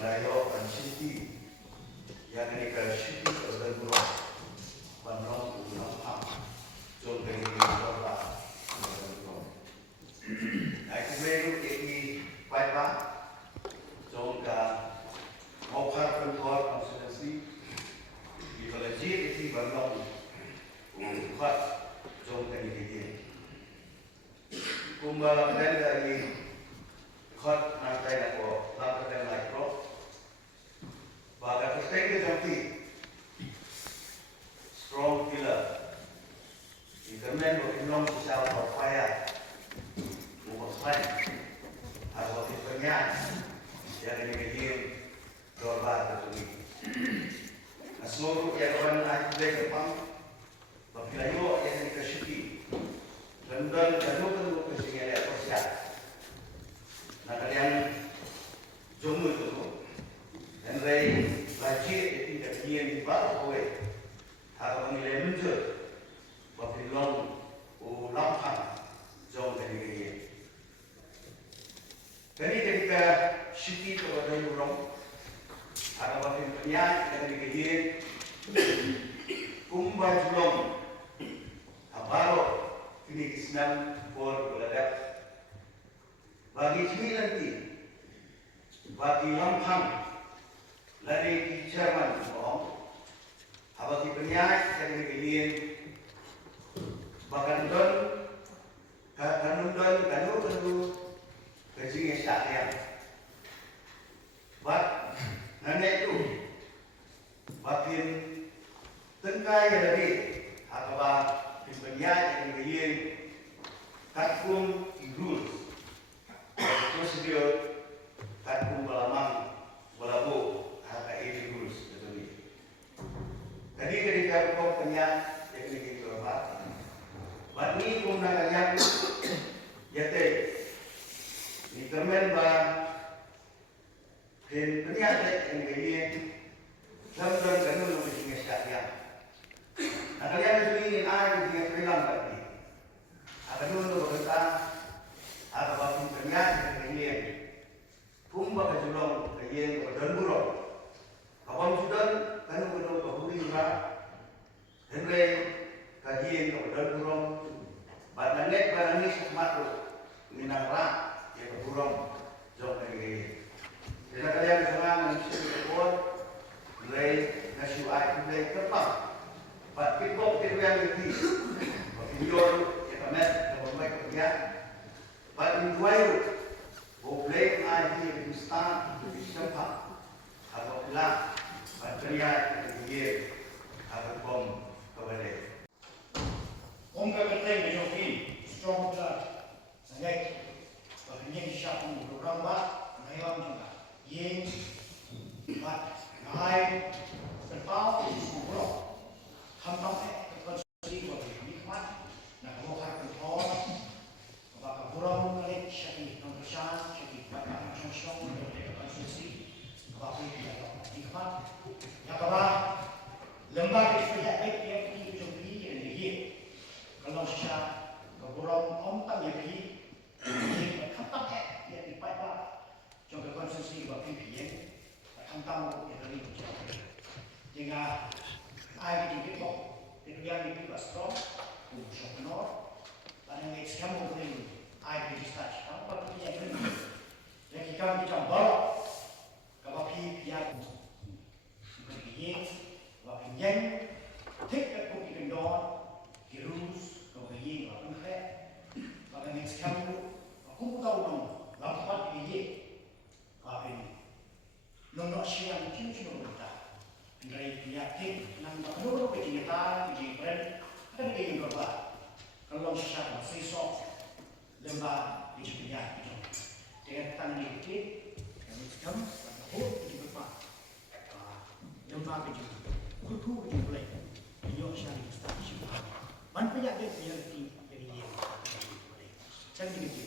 Dayo and City, Yanaka City of the Guru, but not Ulam, so they will not. I can make it quite bad. So, more carbon for consistency, you will achieve if you belong to cut, so can you begin. Kumba then the cut not like for, not than like rock. But at the stage of the strong pillar, the men who belong to shout of fire, who was slain, as was his penyan, yang begin dorba to me. As so, everyone I play the pump, but Pilayo and the Kashiki, London, the local fishing area for Shat. Nakalian Jomu to go. And they like it that he and the battle away. Have only lemon to but belong or long time, John and again. Then he take a shitty to a very wrong. Have about him Panyan and again. Kumba Julong. Abaro, Phoenix Nam for Buladak. Bagi Chimilanti, bagi Lampang. Lari di Jerman, abang di penyak dari begini, bahkan kanu kecingnya sakit. But nenek itu, bagian tengkai dari abang di penyak dari begini, katkum rules, prosedur katkum belamang belabu. Jadi ketika kau penyak, teknik itu apa? Bani kau nak yang jete, ni kemen ba, penyak teknik ini, dalam kanu lebih tinggi sekali. Nah kalian ini ada di Thailand tadi, ada dulu kita, ada batu penyak teknik ini, kumba kejulong kajian dan buruk. Abang sudah kanu kanu bahuri juga, henry kajian dan burung, badannya barangnya semakro, minangra yang burung jauh dari. Jadi kalian semua manusia berkuat, mulai nasi ayam mulai kepang, bat pitbok itu yang lebih, pinjol yang kemet yang membuat kerja, bat injuayu, boleh ayam yang besar lebih sempat, atau pelan. Bateria yang ada bom kepada. Onga penting menyoki strong blood sangat bagian siap untuk ramba hewan juga. Yang bat ngai terpau semua hampam konsumsi bagi nikmat nak mohar kontrol bagi burung kali syaki nomorsan syaki bagi konsumsi untuk konsumsi bagi nikmat. Yang lembaga sepihak baik yang dijumpai yang dihit. Kalau syak keburung omtang yang dihit, kentang yang dipakai jangka konsumsi bagi piang, kentang yang dari jauh. Jika air dipikok, itu yang dipikok strong, untuk menor, dan yang ekstrem mungkin air didistrasi. Apa itu yang ini? Yang kita bicara balok, kalau piang begini, waktu yang tidak kopi kendor, virus, begini, waktu itu, waktu yang sekarang, aku tahu dong, lakukan begini, waktu ini, nonton siang cium kita, dari penyakit, nampak nurut begini kita, begini brand, ada begini berapa, kalau sesuatu sesok, lembah begini penyakit, dengan tangan dikit, yang sekarang, aku lembaga juga, kultur juga boleh. Dia syarikat stasiun. Man penyakit yang jadi boleh. Jangan begitu.